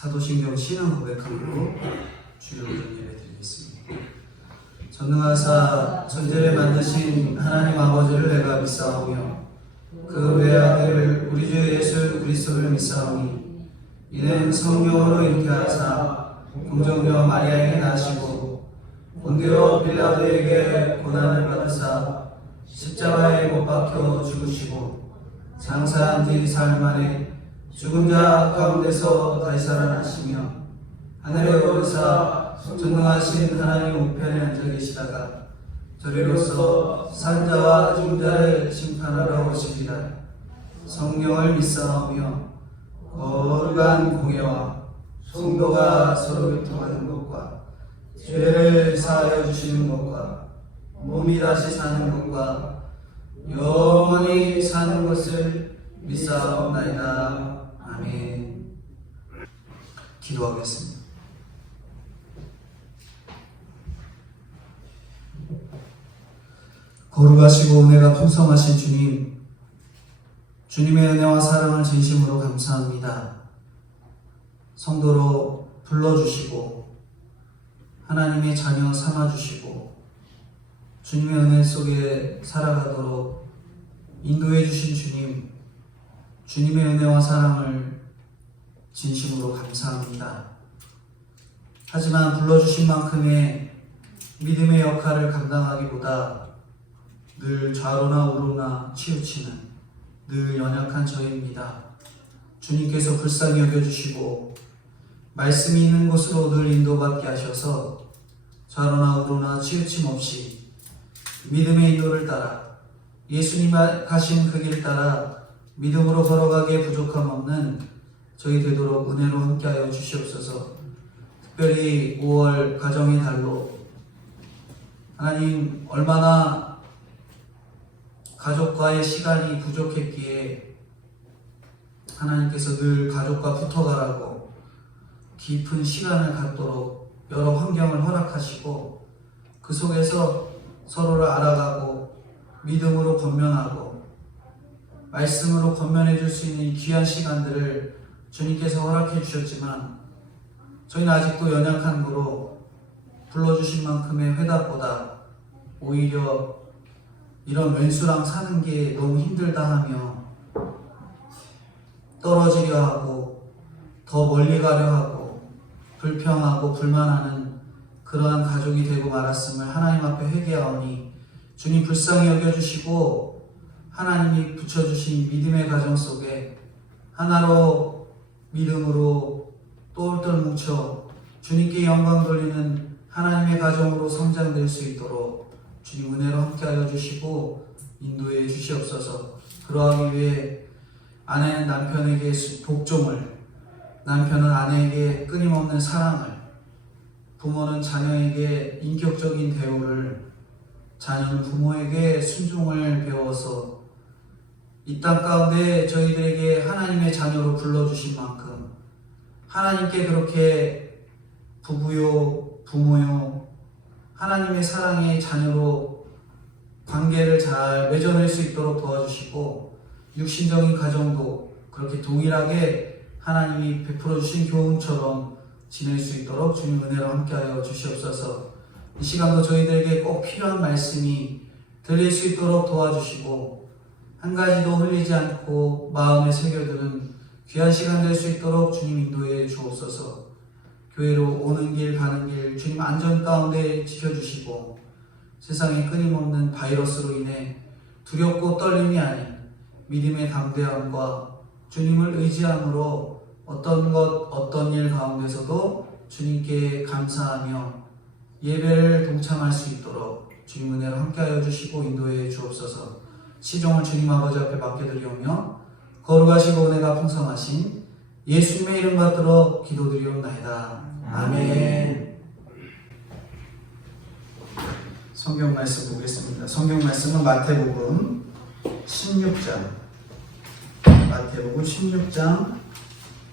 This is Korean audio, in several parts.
사도신경 신앙 고백함으로 주여 예배 드리겠습니다. 전능하사 천지를 만드신 하나님 아버지를 내가 믿사오며 그 외아들 우리 주 예수 그리스도를 믿사오니 이는 성령으로 잉태하사 공정녀 마리아에게 나시고 본디오 빌라도에게 고난을 받으사 십자가에 못 박혀 죽으시고 장사한 뒤 사흘 만에 죽은 자 가운데서 다시 살아나시며 하늘에 오르사 전능하신 하나님 우편에 앉아 계시다가 저리로서 산자와 죽은 자를 심판하러 오시리라. 성령을 믿사오며 거룩한 공예와 성도가 서로 교통하는 것과 죄를 사하여 주시는 것과 몸이 다시 사는 것과 영원히 사는 것을 믿사옵나이다. 아멘. 기도하겠습니다. 거룩하시고 은혜가 풍성하신 주님, 주님의 은혜와 사랑을 진심으로 감사합니다. 성도로 불러주시고 하나님의 자녀 삼아주시고 주님의 은혜 속에 살아가도록 인도해 주신 주님, 주님의 은혜와 사랑을 진심으로 감사합니다. 하지만 불러주신 만큼의 믿음의 역할을 감당하기보다 늘 좌로나 우로나 치우치는 늘 연약한 저희입니다. 주님께서 불쌍히 여겨주시고 말씀이 있는 곳으로 늘 인도받게 하셔서 좌로나 우로나 치우침 없이 믿음의 인도를 따라 예수님 가신 그 길 따라 믿음으로 걸어가기에 부족함 없는 저희 되도록 은혜로 함께하여 주시옵소서. 특별히 5월 가정의 달로 하나님 얼마나 가족과의 시간이 부족했기에 하나님께서 늘 가족과 붙어가라고 깊은 시간을 갖도록 여러 환경을 허락하시고 그 속에서 서로를 알아가고 믿음으로 권면하고 말씀으로 권면해 줄 수 있는 귀한 시간들을 주님께서 허락해 주셨지만 저희는 아직도 연약한 거로 불러주신 만큼의 회답보다 오히려 이런 왼수랑 사는 게 너무 힘들다 하며 떨어지려 하고 더 멀리 가려 하고 불평하고 불만하는 그러한 가족이 되고 말았음을 하나님 앞에 회개하오니 주님 불쌍히 여겨주시고 하나님이 붙여주신 믿음의 가정 속에 하나로 믿음으로 똘똘 뭉쳐 주님께 영광 돌리는 하나님의 가정으로 성장될 수 있도록 주님 은혜로 함께하여 주시고 인도해 주시옵소서. 그러하기 위해 아내는 남편에게 복종을, 남편은 아내에게 끊임없는 사랑을, 부모는 자녀에게 인격적인 대우를, 자녀는 부모에게 순종을 배워서 이 땅 가운데 저희들에게 하나님의 자녀로 불러주신 만큼 하나님께 그렇게 부부요, 부모요, 하나님의 사랑의 자녀로 관계를 잘 맺어낼 수 있도록 도와주시고 육신적인 가정도 그렇게 동일하게 하나님이 베풀어 주신 교훈처럼 지낼 수 있도록 주님 은혜로 함께하여 주시옵소서. 이 시간도 저희들에게 꼭 필요한 말씀이 들릴 수 있도록 도와주시고 한 가지도 흘리지 않고 마음에 새겨드는 귀한 시간 될 수 있도록 주님 인도해 주옵소서. 교회로 오는 길 가는 길 주님 안전 가운데 지켜주시고 세상에 끊임없는 바이러스로 인해 두렵고 떨림이 아닌 믿음의 담대함과 주님을 의지함으로 어떤 일 가운데서도 주님께 감사하며 예배를 동참할 수 있도록 주님 은혜로 함께하여 주시고 인도해 주옵소서. 시종을 주님 아버지 앞에 맡겨드리오며 거룩하시고 은혜가 풍성하신 예수님의 이름 받들어 기도드리옵나이다. 아멘. 성경 말씀 보겠습니다. 성경 말씀은 마태복음 16장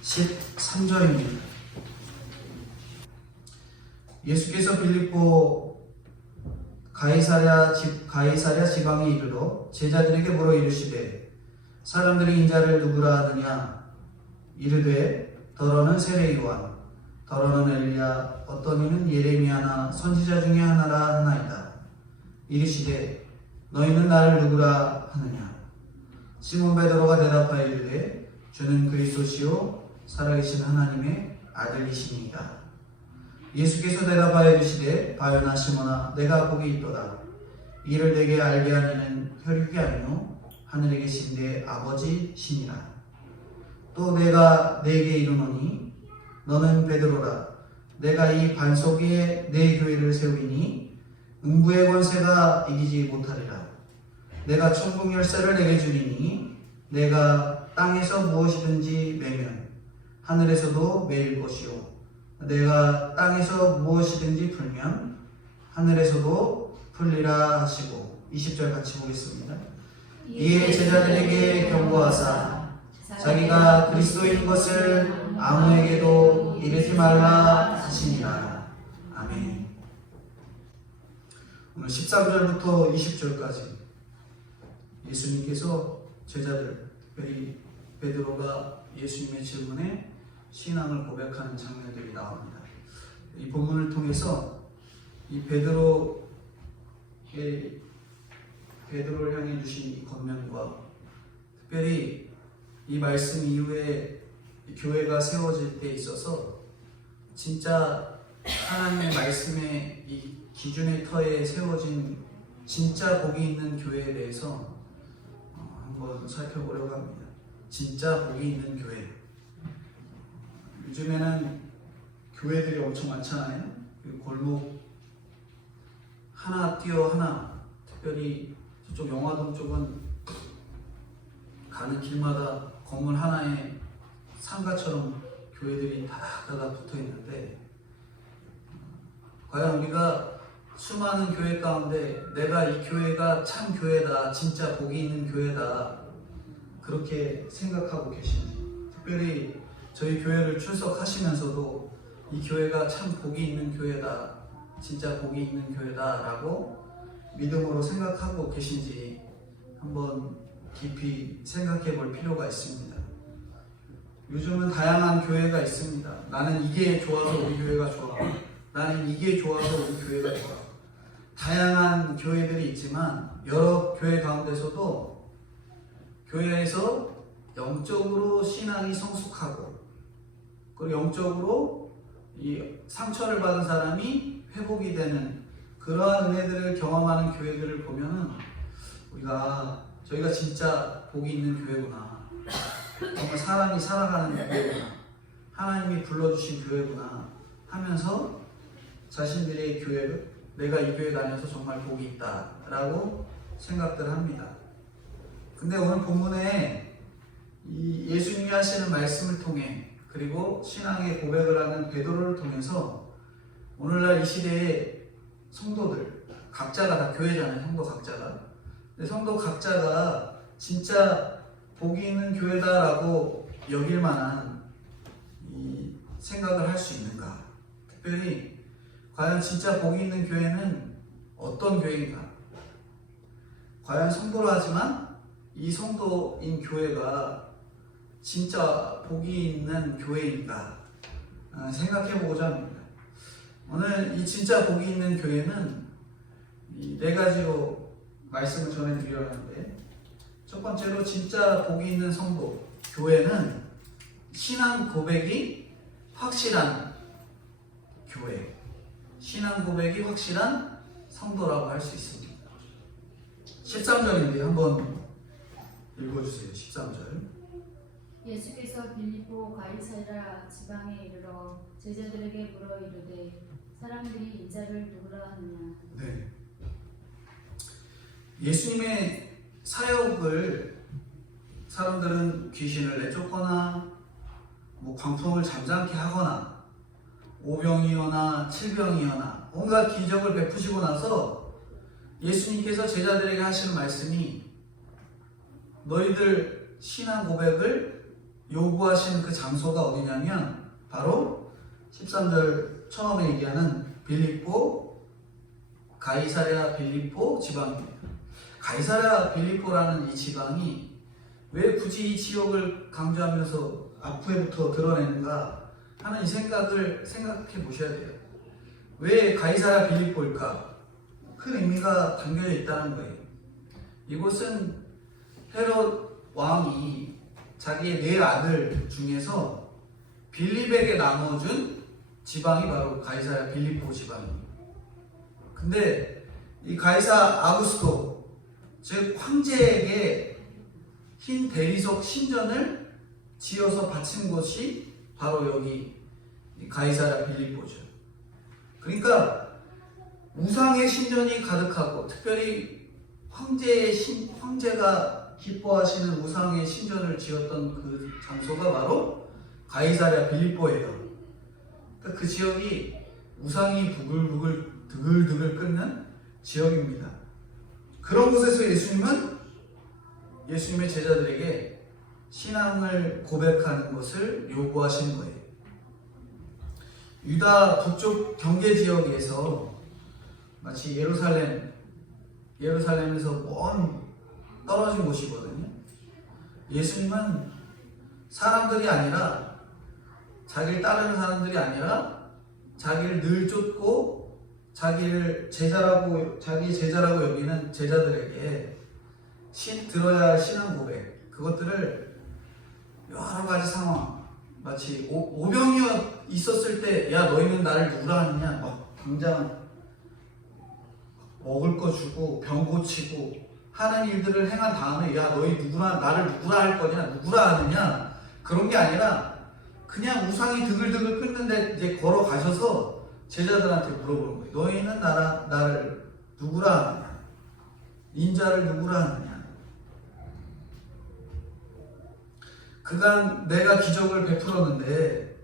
13절입니다. 예수께서 빌립보 가이사랴 지방에 이르러 제자들에게 물어 이르시되 사람들이 인자를 누구라 하느냐? 이르되 더러는 세례 요한, 더러는 엘리야, 어떤 이는 예레미야나 선지자 중에 하나라 하나이다. 이르시되 너희는 나를 누구라 하느냐. 시몬 베드로가 대답하여 이르되 주는 그리스도시요 살아계신 하나님의 아들이시니이다. 예수께서 대답하여 이르시되 바요나 시몬아 내가 복이 있도다. 이를 내게 알게 하니는 혈육이 아니요 하늘에 계신 내 아버지시니라. 또 내가 네게 이르노니 너는 베드로라. 내가 이 반석 위에 내 교회를 세우리니 음부의 권세가 이기지 못하리라. 내가 천국 열쇠를 내게 주리니 내가 땅에서 무엇이든지 매면 하늘에서도 매일 것이요 내가 땅에서 무엇이든지 풀면 하늘에서도 풀리라 하시고 20절 같이 보겠습니다. 이에 제자들에게 경고하사 자기가 그리스도인 것을 아무에게도 이르지 말라 하시니라. 아멘. 오늘 13절부터 20절까지 예수님께서 제자들, 특별히 베드로가 예수님의 질문에 신앙을 고백하는 장면들이 나옵니다. 이 본문을 통해서 이 베드로를 향해 주신 이 권면과 특별히 이 말씀 이후에 교회가 세워질 때 있어서 진짜 하나님의 말씀의 이 기준의 터에 세워진 진짜 복이 있는 교회에 대해서 한번 살펴보려고 합니다. 진짜 복이 있는 교회. 요즘에는 교회들이 엄청 많잖아요. 골목 하나 뛰어 하나, 특별히 저쪽 영화동 쪽은 가는 길마다 건물 하나에 상가처럼 교회들이 다닥다닥 붙어 있는데, 과연 우리가 수많은 교회 가운데 내가 이 교회가 참 교회다, 진짜 복이 있는 교회다, 그렇게 생각하고 계신지, 특별히 저희 교회를 출석하시면서도 이 교회가 참 복이 있는 교회다, 진짜 복이 있는 교회다 라고 믿음으로 생각하고 계신지 한번 깊이 생각해 볼 필요가 있습니다. 요즘은 다양한 교회가 있습니다. 나는 이게 좋아서 우리 교회가 좋아, 나는 이게 좋아서 우리 교회가 좋아. 다양한 교회들이 있지만 여러 교회 가운데서도 교회에서 영적으로 신앙이 성숙하고 그리고 영적으로 이 상처를 받은 사람이 회복이 되는 그러한 은혜들을 경험하는 교회들을 보면은 저희가 진짜 복이 있는 교회구나, 정말 사람이 살아가는 교회구나, 하나님이 불러주신 교회구나 하면서 자신들의 교회를 내가 이 교회 다녀서 정말 복이 있다 라고 생각들 합니다. 근데 오늘 본문에 이 예수님이 하시는 말씀을 통해, 그리고 신앙의 고백을 하는 베드로를 통해서 오늘날 이 시대의 성도들 각자가 다 교회잖아요. 성도 각자가. 근데 성도 각자가 진짜 복이 있는 교회다라고 여길 만한 이 생각을 할 수 있는가? 특별히 과연 진짜 복이 있는 교회는 어떤 교회인가? 과연 성도로 하지만 이 성도인 교회가 진짜 복이 있는 교회인가 생각해보고자 합니다. 오늘 이 진짜 복이 있는 교회는 이 네 가지로 말씀을 전해드리려고 하는데, 첫 번째로 진짜 복이 있는 성도, 교회는 신앙 고백이 확실한 교회, 신앙 고백이 확실한 성도라고 할 수 있습니다. 13절인데 한번 읽어주세요. 13절. 예수께서 빌립보 가이사랴 지방에 이르러 제자들에게 물어 이르되 사람들이 인자를 누구라 하느냐. 네. 예수님의 사역을 사람들은 귀신을 내쫓거나 광풍을 잠잠케 하거나 오병이어나 칠병이어나 온갖 기적을 베푸시고 나서 예수님께서 제자들에게 하시는 말씀이, 너희들 신앙 고백을 요구하시는 그 장소가 어디냐면 바로 13절 처음에 얘기하는 빌립보 가이사랴 빌립보 지방입니다. 가이사랴 빌립보라는 이 지방이 왜 굳이 이 지역을 강조하면서 앞에부터 드러내는가 하는 이 생각을 생각해 보셔야 돼요. 왜 가이사랴 빌립보일까? 큰 의미가 담겨져 있다는 거예요. 이곳은 헤롯 왕이 자기의 네 아들 중에서 빌립에게 나눠준 지방이 바로 가이사랴 빌립보 지방입니다. 근데 이 가이사 아구스토, 즉 황제에게 흰 대리석 신전을 지어서 바친 곳이 바로 여기 가이사랴 빌립보죠. 그러니까 우상의 신전이 가득하고, 특별히 황제가 기뻐하시는 우상의 신전을 지었던 그 장소가 바로 가이사랴 빌립보예요. 그러니까 그 지역이 우상이 부글부글 드글드글 끓는 지역입니다. 그런 곳에서 예수님의 제자들에게 신앙을 고백하는 것을 요구하시는 거예요. 유다 북쪽 경계 지역에서 마치 예루살렘에서 먼 떨어진 곳이거든요. 예수님은 사람들이 아니라, 자기를 따르는 사람들이 아니라 자기를 늘 쫓고 자기 제자라고 여기는 제자들에게 들어야 할 신앙 고백, 그것들을 여러 가지 상황, 마치 오병이 있었을 때, 야 너희는 나를 누구라 하느냐, 막 당장 먹을 거 주고 병 고치고 하는 일들을 행한 다음에, 야 너희 나를 누구라 할 거냐, 누구라 하느냐, 그런 게 아니라 그냥 우상이 드글드글 끓는데 이제 걸어가셔서 제자들한테 물어보는 거예요. 너희는 나를 누구라 하느냐, 인자를 누구라 하느냐. 그간 내가 기적을 베풀었는데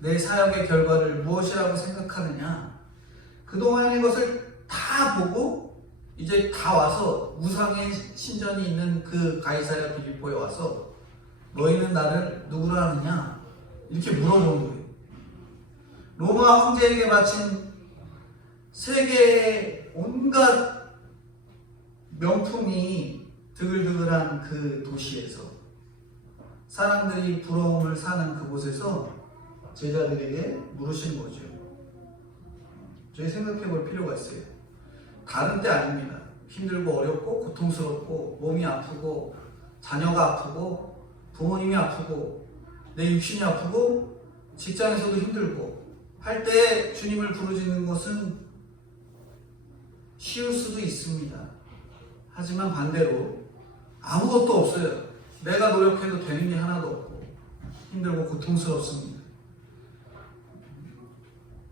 내 사역의 결과를 무엇이라고 생각하느냐. 그동안의 것을 다 보고 이제 다 와서 우상의 신전이 있는 그 가이사랴 빌립보에 와서 너희는 나를 누구라 하느냐, 이렇게 물어보는 거예요. 로마 황제에게 바친 세계의 온갖 명품이 드글드글한 그 도시에서, 사람들이 부러움을 사는 그곳에서 제자들에게 물으신 거죠. 저희 생각해 볼 필요가 있어요. 다른 때 아닙니다. 힘들고 어렵고 고통스럽고 몸이 아프고 자녀가 아프고 부모님이 아프고 내 육신이 아프고 직장에서도 힘들고 할 때 주님을 부르짖는 것은 쉬울 수도 있습니다. 하지만 반대로 아무것도 없어요. 내가 노력해도 되는 게 하나도 없고 힘들고 고통스럽습니다.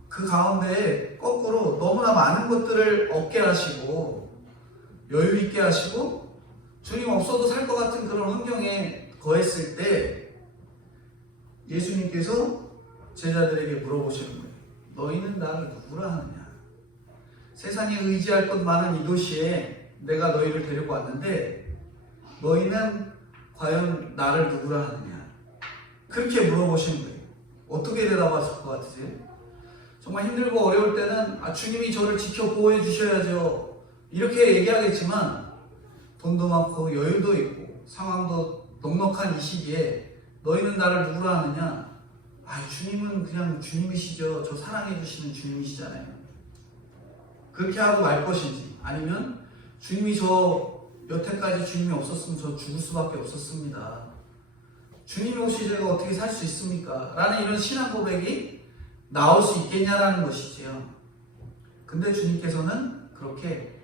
그 가운데 거꾸로 너무나 많은 것들을 얻게 하시고 여유 있게 하시고 주님 없어도 살 것 같은 그런 환경에 거했을 때 예수님께서 제자들에게 물어보시는 거예요. 너희는 나를 누구라 하느냐. 세상에 의지할 것 많은 이 도시에 내가 너희를 데리고 왔는데 너희는 과연 나를 누구라 하느냐. 그렇게 물어보시는 거예요. 어떻게 대답하실 것 같으세요? 정말 힘들고 어려울 때는 주님이 저를 지켜 보호해 주셔야죠, 이렇게 얘기하겠지만, 돈도 많고 여유도 있고 상황도 넉넉한 이 시기에 너희는 나를 누구라 하느냐. 주님은 그냥 주님이시죠. 저 사랑해 주시는 주님이시잖아요. 그렇게 하고 말 것인지, 아니면 주님이 여태까지 주님이 없었으면 저 죽을 수밖에 없었습니다. 주님이 없이 제가 어떻게 살 수 있습니까? 라는 이런 신앙 고백이 나올 수 있겠냐라는 것이지요. 근데 주님께서는 그렇게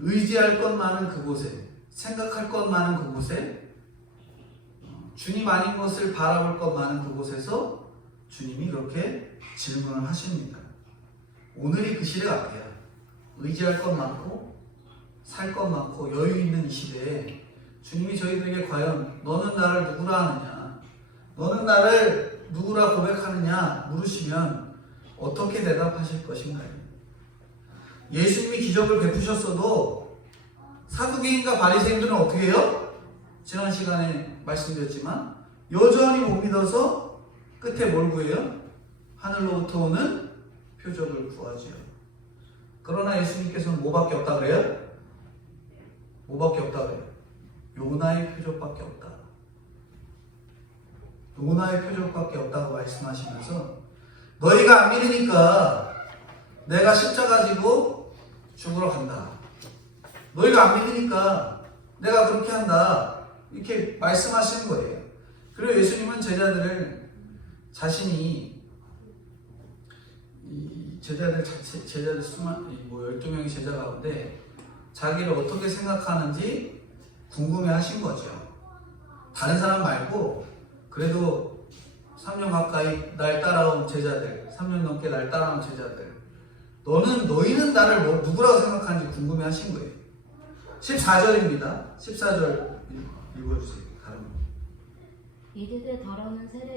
의지할 것 많은 그곳에, 생각할 것 많은 그곳에, 주님 아닌 것을 바라볼 것 많은 그곳에서 주님이 그렇게 질문을 하십니다. 오늘이 그 시대 같아요. 의지할 것 많고 살 것 많고 여유 있는 이 시대에 주님이 저희들에게 과연 너는 나를 누구라 하느냐, 너는 나를 누구라 고백하느냐 물으시면 어떻게 대답하실 것인가요? 예수님이 기적을 베푸셨어도 사두개인과 바리새인들은 어떻게 해요? 지난 시간에 말씀드렸지만 여전히 못 믿어서 끝에 뭘 구해요? 하늘로부터 오는 표적을 구하지요. 그러나 예수님께서는 뭐밖에 없다 그래요? 뭐밖에 없다 그래요? 요나의 표적밖에 없다. 노나의 표적밖에 없다고 말씀하시면서 너희가 안 믿으니까 내가 십자가 지고 죽으러 간다. 너희가 안 믿으니까 내가 그렇게 한다. 이렇게 말씀하시는 거예요. 그리고 예수님은 제자들을 자신이 이 제자들 12명의 제자 가운데 자기를 어떻게 생각하는지 궁금해 하신 거죠. 다른 사람 말고 그래도 3년 가까이 날 따라온 제자들, 3년 넘게 날 따라온 제자들, 너희는 나를 누구라고 생각하는지 궁금해 하신 거예요. 14절입니다. 14절 읽어주세요. 다른 이르되 더러는 세례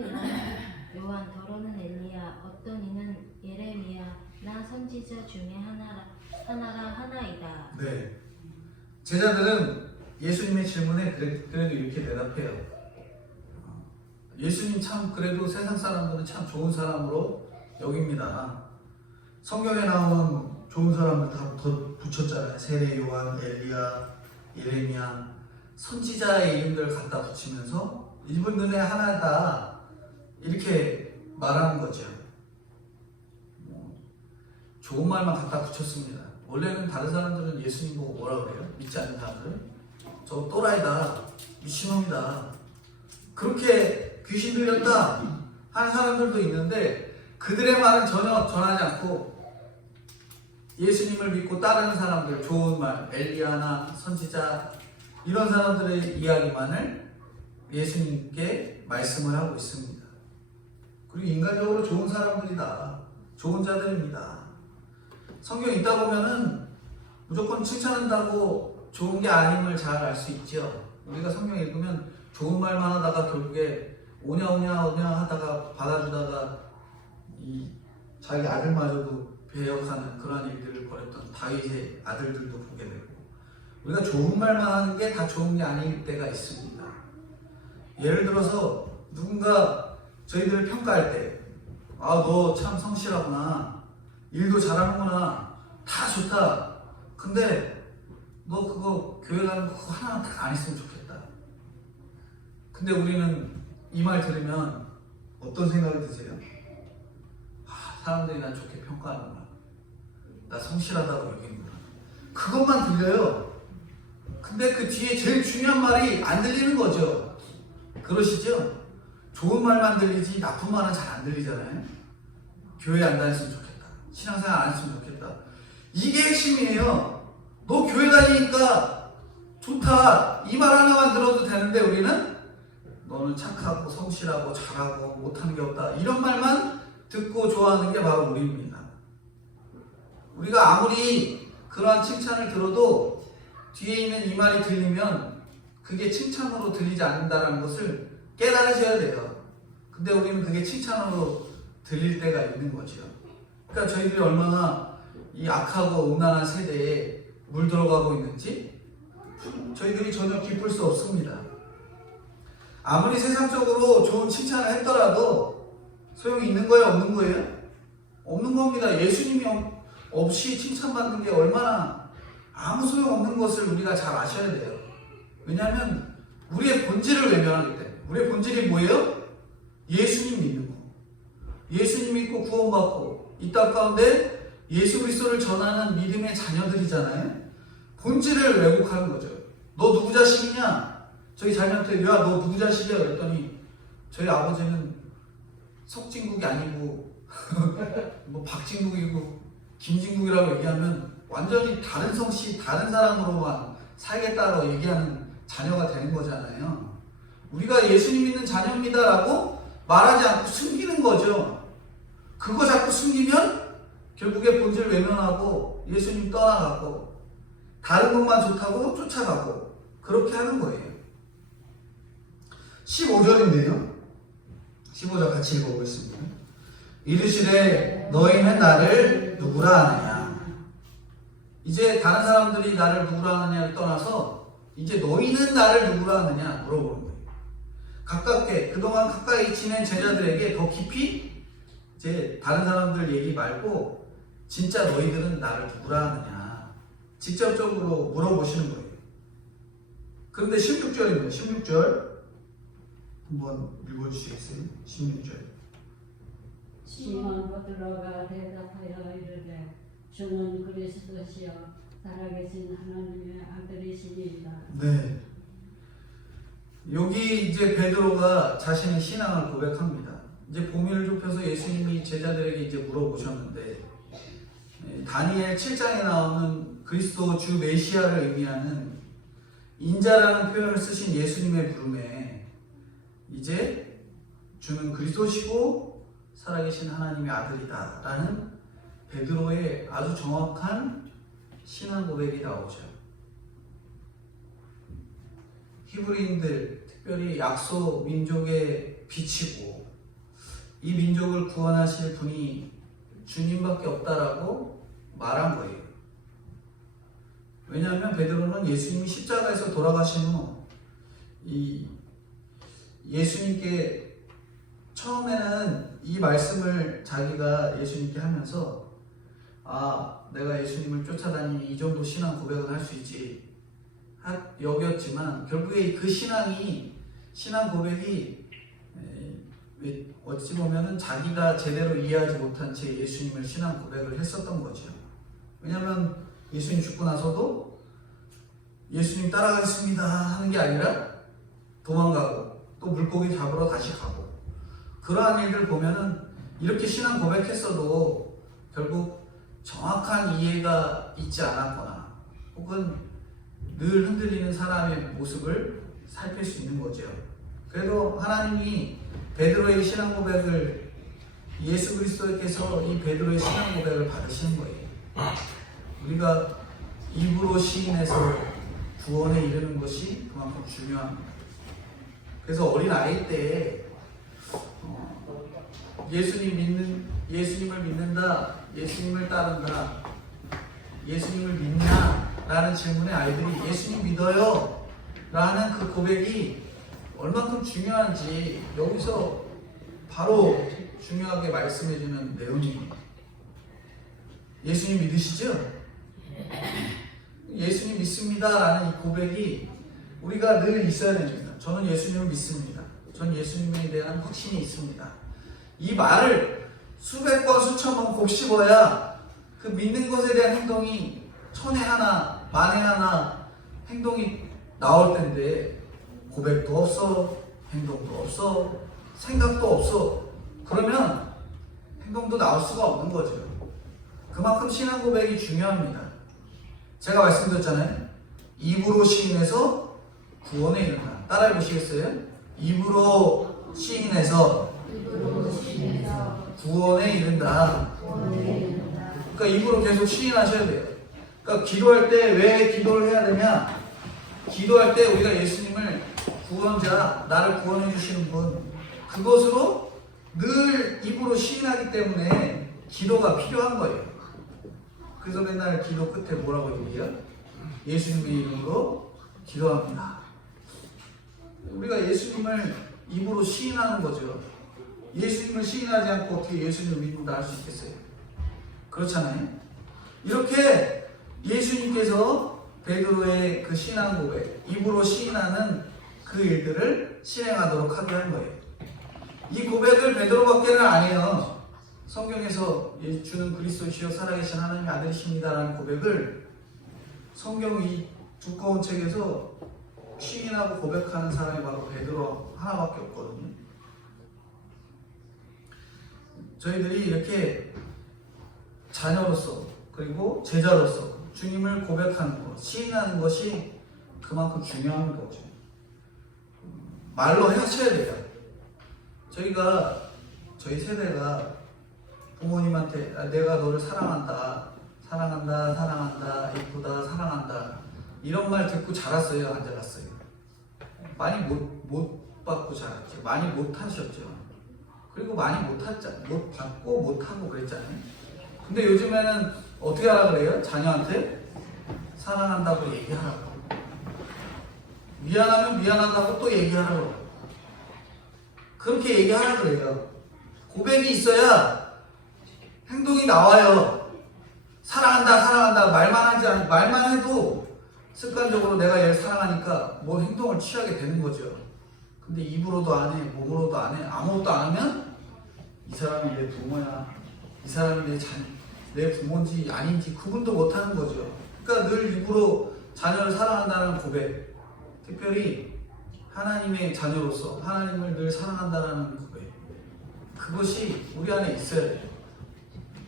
요한 더러는 엘리야 어떤 이는 예레미야 나 선지자 중에 하나라 하나이다. 네. 제자들은 예수님의 질문에 그래도 이렇게 대답해요. 예수님 참 그래도 세상 사람들은 참 좋은 사람으로 여깁니다. 성경에 나오는 좋은 사람들 다 붙였잖아요. 세례 요한, 엘리야, 예레미야, 선지자의 이름들 갖다 붙이면서 이분 눈에 하나다 이렇게 말하는 거죠. 좋은 말만 갖다 붙였습니다. 원래는 다른 사람들은 예수님 보고 뭐라 그래요? 믿지 않는 사람들은 저 또라이다, 미친놈이다, 그렇게 귀신 들렸다 하는 사람들도 있는데 그들의 말은 전혀 전하지 않고 예수님을 믿고 따르는 사람들, 좋은 말, 엘리야나 선지자 이런 사람들의 이야기만을 예수님께 말씀을 하고 있습니다. 그리고 인간적으로 좋은 사람들이다, 좋은 자들입니다. 성경 읽다 보면은 무조건 칭찬한다고 좋은 게 아님을 잘 알 수 있죠. 우리가 성경 읽으면 좋은 말만 하다가 결국에 오냐 하다가 받아주다가 이 자기 아들마저도 배역하는 그런 일들을 벌였던 다윗의 아들들도 보게 되고, 우리가 좋은 말만 하는 게 다 좋은 게 아닐 때가 있습니다. 예를 들어서 누군가 저희들을 평가할 때 너 참 성실하구나, 일도 잘하는구나, 다 좋다, 근데 너 그거 교회 가는 거 하나만 딱 안 했으면 좋겠다. 근데 우리는 이 말 들으면 어떤 생각이 드세요? 사람들이 난 좋게 평가하는구나, 나 성실하다고 여기는구나, 그것만 들려요. 근데 그 뒤에 제일 중요한 말이 안 들리는 거죠. 그러시죠? 좋은 말만 들리지 나쁜 말은 잘 안 들리잖아요. 교회 안 다녔으면 좋겠다, 신앙생활 안 했으면 좋겠다, 이게 핵심이에요. 너 교회 다니니까 좋다, 이 말 하나만 들어도 되는데 우리는 너는 착하고 성실하고 잘하고 못하는 게 없다, 이런 말만 듣고 좋아하는 게 바로 우리입니다. 우리가 아무리 그러한 칭찬을 들어도 뒤에 있는 이 말이 들리면 그게 칭찬으로 들리지 않는다는 것을 깨달으셔야 돼요. 근데 우리는 그게 칭찬으로 들릴 때가 있는 거죠. 그러니까 저희들이 얼마나 이 악하고 음란한 세대에 물들어가고 있는지 저희들이 전혀 기쁠 수 없습니다. 아무리 세상적으로 좋은 칭찬을 했더라도 소용이 있는 거예요, 없는 거예요? 없는 겁니다. 예수님이 없이 칭찬받는 게 얼마나 아무 소용없는 것을 우리가 잘 아셔야 돼요. 왜냐하면 우리의 본질을 외면하기 때문에. 우리의 본질이 뭐예요? 예수님 믿는 거. 예수님 믿고 구원받고 이 땅 가운데 예수 그리스도를 전하는 믿음의 자녀들이잖아요. 본질을 왜곡하는 거죠. 너 누구 자식이냐? 저희 자녀한테 야 너 누구 자식이야? 그랬더니 저희 아버지는 석진국이 아니고 뭐 박진국이고 김진국이라고 얘기하면 완전히 다른 성씨, 다른 사람으로만 살겠다고 얘기하는 자녀가 되는 거잖아요. 우리가 예수님 믿는 자녀입니다라고 말하지 않고 숨기는 거죠. 그거 자꾸 숨기면 결국에 본질 외면하고 예수님 떠나가고 다른 것만 좋다고 쫓아가고 그렇게 하는 거예요. 15절인데요. 15절 같이 읽어보겠습니다. 이르시되 너희는 나를 누구라 하느냐. 이제 다른 사람들이 나를 누구라 하느냐를 떠나서 이제 너희는 나를 누구라 하느냐 물어보는 거예요. 가깝게 그동안 가까이 지낸 제자들에게 더 깊이 이제 다른 사람들 얘기 말고 진짜 너희들은 나를 누구라 하느냐 직접적으로 물어보시는 거예요. 그런데 16절입니다. 16절 한번 읽어주시겠어요? 16절. 시몬 베드로가 대답하여 이르되 주는 그리스도시요 살아계신 하나님의 아들이시니이다. 네. 여기 이제 베드로가 자신의 신앙을 고백합니다. 이제 봉인을 좁혀서 예수님이 제자들에게 이제 물어보셨는데, 다니엘 7장에 나오는 그리스도 주 메시아를 의미하는 인자라는 표현을 쓰신 예수님의 부름에 이제 주는 그리스도시고 살아계신 하나님의 아들이다 라는 베드로의 아주 정확한 신앙 고백이 나오죠. 히브리인들, 특별히 약소 민족의 빛이고 이 민족을 구원하실 분이 주님밖에 없다라고 말한 거예요. 왜냐하면 베드로는 예수님이 십자가에서 돌아가신 후 이 예수님께 처음에는 이 말씀을 자기가 예수님께 하면서 내가 예수님을 쫓아다니니 이 정도 신앙 고백은 할 수 있지 여겼지만 결국에 그 신앙 고백이 어찌 보면은 자기가 제대로 이해하지 못한 채 예수님을 신앙 고백을 했었던 거죠. 왜냐하면 예수님 죽고 나서도 예수님 따라가겠습니다 하는 게 아니라 도망가고 또 물고기 잡으러 다시 가고 그러한 일들 보면은 이렇게 신앙 고백했어도 결국 정확한 이해가 있지 않았거나 혹은 늘 흔들리는 사람의 모습을 살필 수 있는 거죠. 그래도 하나님이 베드로의 신앙 고백을 예수 그리스도께서 이 베드로의 신앙 고백을 받으시는 거예요. 우리가 입으로 시인해서 구원에 이르는 것이 그만큼 중요합니다. 그래서 어린 아이 때 예수님을 믿는다, 예수님을 따른다, 예수님을 믿냐? 라는 질문에 아이들이 예수님 믿어요 라는 그 고백이 얼만큼 중요한지 여기서 바로 중요하게 말씀해주는 내용입니다. 예수님 믿으시죠? 예수님 믿습니다 라는 이 고백이 우리가 늘 있어야 됩니다. 저는 예수님을 믿습니다. 전 예수님에 대한 확신이 있습니다. 이 말을 수백 번 수천 번 곱씹어야 그 믿는 것에 대한 행동이 천에 하나 만에 하나 행동이 나올 텐데 고백도 없어, 행동도 없어, 생각도 없어. 그러면 행동도 나올 수가 없는 거죠. 그만큼 신앙 고백이 중요합니다. 제가 말씀드렸잖아요. 입으로 시인해서 구원에 이른다. 따라해 보시겠어요? 입으로 시인해서 구원에 이른다. 그러니까 입으로 계속 시인하셔야 돼요. 그러니까 기도할 때 왜 기도를 해야 되냐? 기도할 때 우리가 예수님을 구원자, 나를 구원해 주시는 분, 그것으로 늘 입으로 시인하기 때문에 기도가 필요한 거예요. 그래서 맨날 기도 끝에 뭐라고 얘기해요? 예수님의 이름으로 기도합니다. 우리가 예수님을 입으로 시인하는 거죠. 예수님을 시인하지 않고 어떻게 예수님을 믿는다 할 수 있겠어요? 그렇잖아요. 이렇게 예수님께서 베드로의 그 신앙 고백, 입으로 시인하는 그 일들을 실행하도록 하게 한 거예요. 이 고백을 베드로밖에는 안 해요. 성경에서 주는 그리스도시요 살아계신 하나님의 아들이십니다라는 고백을 성경 이 두꺼운 책에서 시인하고 고백하는 사람이 바로 베드로 하나밖에 없거든요. 저희들이 이렇게 자녀로서 그리고 제자로서 주님을 고백하는 것, 시인하는 것이 그만큼 중요한 거죠. 말로 하셔야 돼요. 저희 세대가 부모님한테 내가 너를 사랑한다, 사랑한다, 사랑한다, 이쁘다, 사랑한다 이런 말 듣고 자랐어요, 안 자랐어요? 많이 못 받고 자랐죠. 많이 못 하셨죠. 그리고 많이 못 받고 못 하고 그랬잖아요. 근데 요즘에는 어떻게 하라 그래요? 자녀한테 사랑한다고 얘기하라고. 미안하면 미안하다고 또 얘기하라고. 그렇게 얘기하라 그래요. 고백이 있어야 행동이 나와요. 사랑한다, 사랑한다 말만 해도 습관적으로 내가 얘를 사랑하니까 뭐 행동을 취하게 되는 거죠. 근데 입으로도 안 해, 몸으로도 안 해, 아무것도 안 하면 이 사람이 내 부모야, 이 사람이 내 부모인지 아닌지 구분도 못하는 거죠. 그러니까 늘 입으로 자녀를 사랑한다는 고백, 특별히 하나님의 자녀로서 하나님을 늘 사랑한다는 고백, 그것이 우리 안에 있어야 돼요.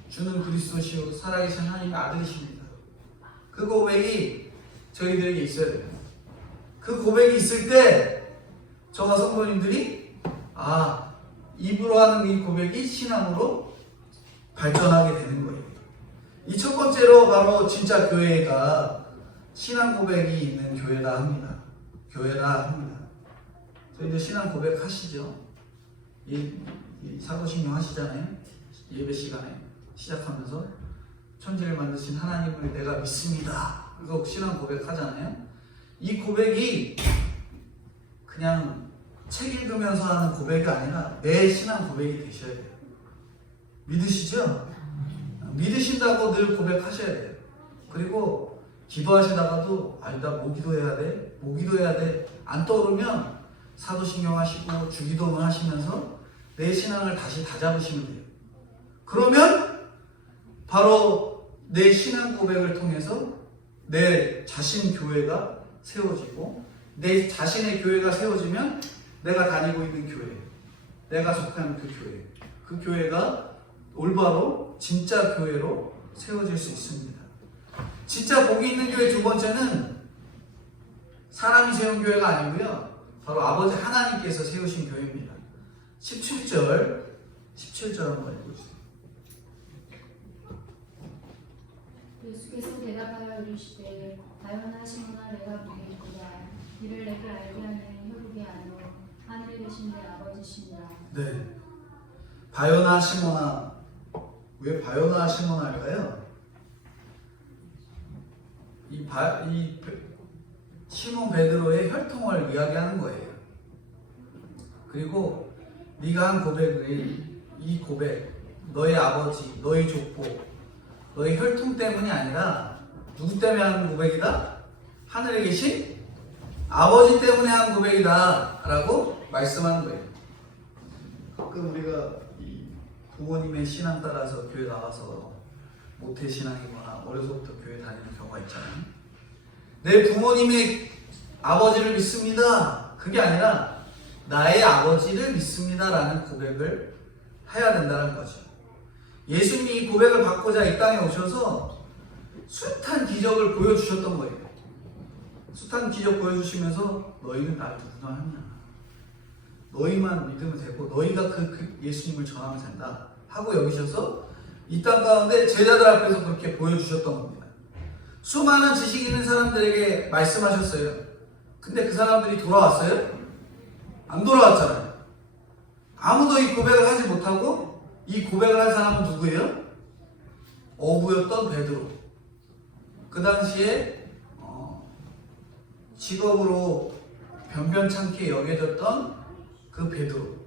주는 그리스도시요 살아계신 하나님의 아들이십니다. 그 고백이 저희들에게 있어야 돼요. 그 고백이 있을 때 저와 성도님들이 입으로 하는 이 고백이 신앙으로 발전하게 되는 거예요. 이 첫 번째로 바로 진짜 교회가 신앙 고백이 있는 교회라 합니다. 교회라 합니다. 저희들 신앙 고백 하시죠? 사도신경 하시잖아요. 예배 시간에 시작하면서 천지를 만드신 하나님을 내가 믿습니다. 그거 신앙 고백 하잖아요. 이 고백이 그냥 책 읽으면서 하는 고백이 아니라 내 신앙 고백이 되셔야 돼요. 믿으시죠? 믿으신다고 늘 고백하셔야 돼요. 그리고 기도하시다가도 나 뭐 기도해야 돼? 뭐 기도해야 돼? 안 떠오르면 사도신경 하시고 주기도문 하시면서 내 신앙을 다시 다잡으시면 돼요. 그러면 바로 내 신앙 고백을 통해서 내 자신 교회가 세워지고, 내 자신의 교회가 세워지면 내가 다니고 있는 교회, 내가 속한 그 교회가 올바로 진짜 교회로 세워질 수 있습니다. 진짜 복이 있는 교회 두 번째는 사람이 세운 교회가 아니고요, 바로 아버지 하나님께서 세우신 교회입니다. 17절 한번 읽어주세요. 예수께서 대답하여 이르시되 바요나 시몬아 내가 보겠구나. 이를 내게 알게 하는 혈육이 아니오 하늘에 계신 내 아버지시니라. 네, 바요나 시몬아. 왜 바요나 시몬아 할까요? 시몬 베드로의 혈통을 이야기하는 거예요. 그리고 네가 한 이 고백, 너의 아버지, 너의 족보, 너의 혈통 때문이 아니라 누구 때문에 하는 고백이다? 하늘에 계신 아버지 때문에 한 고백이다 라고 말씀하는 거예요. 가끔 우리가 부모님의 신앙 따라서 교회 나가서 모태신앙이거나 어려서부터 교회 다니는 경우가 있잖아요. 내 부모님의 아버지를 믿습니다. 그게 아니라 나의 아버지를 믿습니다 라는 고백을 해야 된다는 거죠. 예수님이 이 고백을 받고자 이 땅에 오셔서 숱한 기적을 보여주셨던 거예요. 숱한 기적 보여주시면서 너희는 나를 누구나 하냐, 너희만 믿으면 되고 너희가 그 예수님을 전하면 된다 하고 여기셔서 이 땅 가운데 제자들 앞에서 그렇게 보여주셨던 겁니다. 수많은 지식 있는 사람들에게 말씀하셨어요. 근데 그 사람들이 돌아왔어요? 안 돌아왔잖아요. 아무도 이 고백을 하지 못하고 이 고백을 한 사람은 누구예요? 어부였던 베드로. 그 당시에 직업으로 변변찮게 여겨졌던 그 베드로.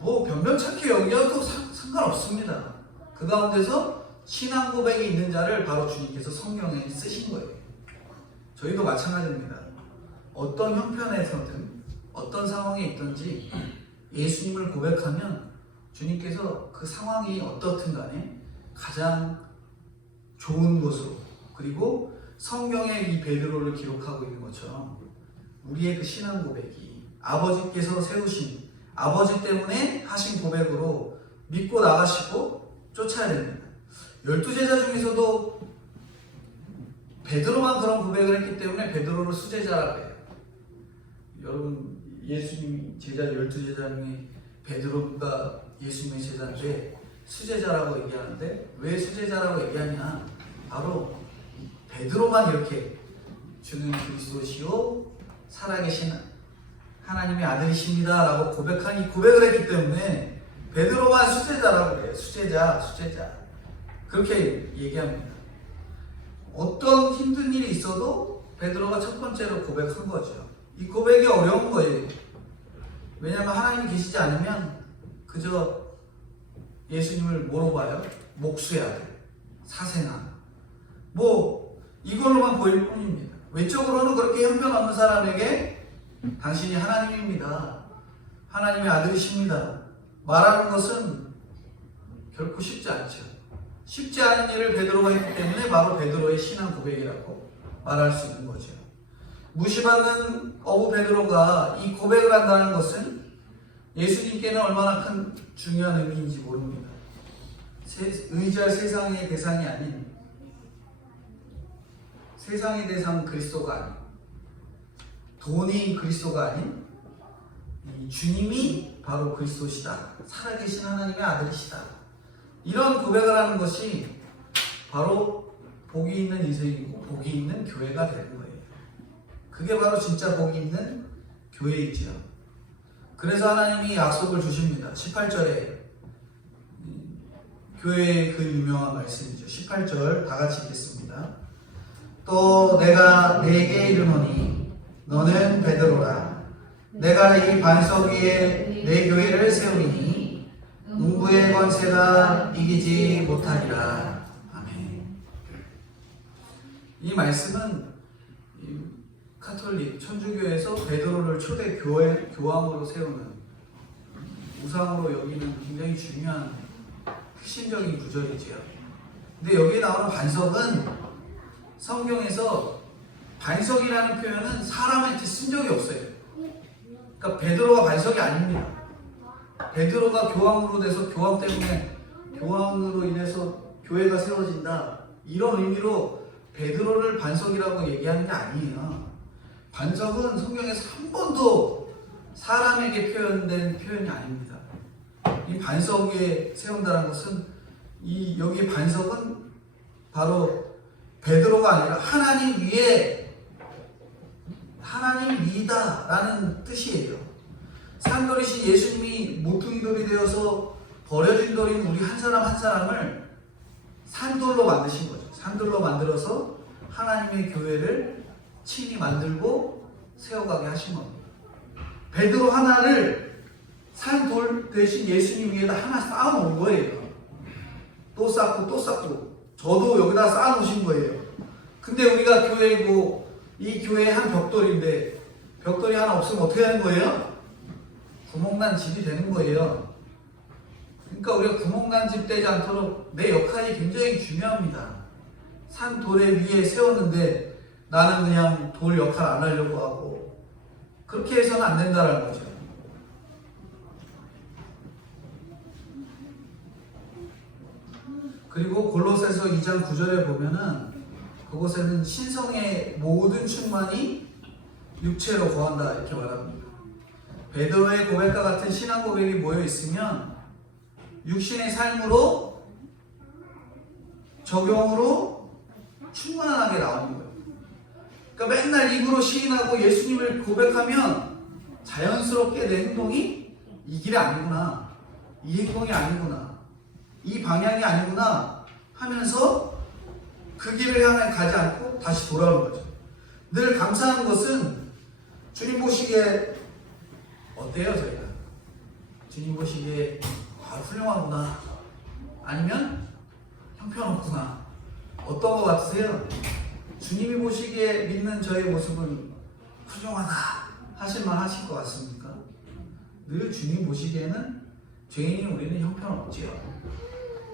뭐 변변찮게 여겨도 상관없습니다. 그 가운데서 신앙 고백이 있는 자를 바로 주님께서 성경에 쓰신 거예요. 저희도 마찬가지입니다. 어떤 형편에서든 어떤 상황에 있든지 예수님을 고백하면 주님께서 그 상황이 어떻든 간에 가장 좋은 곳으로, 그리고 성경에 이 베드로를 기록하고 있는 것처럼 우리의 그 신앙 고백이 아버지께서 세우신, 아버지 때문에 하신 고백으로 믿고 나가시고 쫓아야 됩니다. 12제자 중에서도 베드로만 그런 고백을 했기 때문에 베드로를 수제자라고 해요. 여러분, 예수님 제자 12제자 중에 베드로가 예수님의 제자인데 수제자라고 얘기하는데, 왜 수제자라고 얘기하냐, 바로 베드로만 이렇게 주는 그리스도시요 살아계신 하나님의 아들이십니다 라고 고백한 이 고백을 했기 때문에 베드로만 수제자라고 해요. 수제자. 그렇게 얘기합니다. 어떤 힘든 일이 있어도 베드로가 첫 번째로 고백한 거죠. 이 고백이 어려운 거예요. 왜냐하면 하나님이 계시지 않으면 그저 예수님을 뭐로 봐요? 목수의 아들, 사생아, 뭐 이걸로만 보일 뿐입니다. 외적으로는 그렇게 형편없는 사람에게 당신이 하나님입니다. 하나님의 아들이십니다. 말하는 것은 결코 쉽지 않죠. 쉽지 않은 일을 베드로가 했기 때문에 바로 베드로의 신앙 고백이라고 말할 수 있는 거죠. 무시받는 어부 베드로가 이 고백을 한다는 것은 예수님께는 얼마나 큰 중요한 의미인지 모릅니다. 의지할 세상의 대상이 아닌, 세상의 대상 그리스도가 아닌, 돈이 그리스도가 아닌 이 주님이 바로 그리스도시다. 살아계신 하나님의 아들이시다. 이런 고백을 하는 것이 바로 복이 있는 인생이고 복이 있는 교회가 되는 거예요. 그게 바로 진짜 복이 있는 교회이죠. 그래서 하나님이 약속을 주십니다. 18절에 교회의 그 유명한 말씀이죠. 18절 다 같이 읽겠습니다. 또 내가 네게 이르노니 너는 베드로라. 내가 이 반석 위에 내 교회를 세우리니 음부의 권세가 이기지 못하리라. 아멘. 이 말씀은 카톨릭 천주교에서 베드로를 초대 교황으로 세우는, 우상으로 여기는 굉장히 중요한 핵심적인 구절이지요. 근데 여기에 나오는 반석은 성경에서 반석이라는 표현은 사람한테 쓴 적이 없어요. 그러니까 베드로가 반석이 아닙니다. 베드로가 교황으로 돼서 교황으로 인해서 교회가 세워진다, 이런 의미로 베드로를 반석이라고 얘기하는 게 아니에요. 반석은 성경에서 한 번도 사람에게 표현된 표현이 아닙니다. 이 반석 위에 세운다는 것은 여기 반석은 바로 베드로가 아니라 하나님 위이다 라는 뜻이에요. 산돌이신 예수님이 모퉁이 돌이 되어서 버려진 돌인 우리 한 사람 한 사람을 산돌로 만드신 거죠. 산돌로 만들어서 하나님의 교회를 친히 만들고 세워가게 하신 겁니다. 베드로 하나를 산돌 대신 예수님 위에다 하나 쌓아놓은 거예요. 또 쌓고 또 쌓고 저도 여기다 쌓아놓으신 거예요. 근데 우리가 교회고 이 교회의 한 벽돌인데 벽돌이 하나 없으면 어떻게 하는 거예요? 구멍난 집이 되는 거예요. 그러니까 우리가 구멍난 집 되지 않도록 내 역할이 굉장히 중요합니다. 산 돌에 위에 세웠는데 나는 그냥 돌 역할 안 하려고 하고, 그렇게 해서는 안 된다는 거죠. 그리고 골로새서 2장 9절에 보면은 그곳에는 신성의 모든 충만이 육체로 거한다 이렇게 말합니다. 베드로의 고백과 같은 신앙 고백이 모여 있으면 육신의 삶으로 적용으로 충만하게 나오는 거예요. 그러니까 맨날 입으로 시인하고 예수님을 고백하면 자연스럽게 내 행동이 이 길이 아니구나, 이 행동이 아니구나, 이 방향이 아니구나 하면서 그 길을 향해 가지 않고 다시 돌아오는 거죠. 늘 감사한 것은 주님 보시기에 어때요? 저희가 주님 보시기에 훌륭하구나, 아니면 형편없구나, 어떤 것 같으세요? 주님이 보시기에 믿는 저의 모습은 훌륭하다 하실만 하실 것 같습니까? 늘 주님 보시기에는 죄인인 우리는 형편없지요.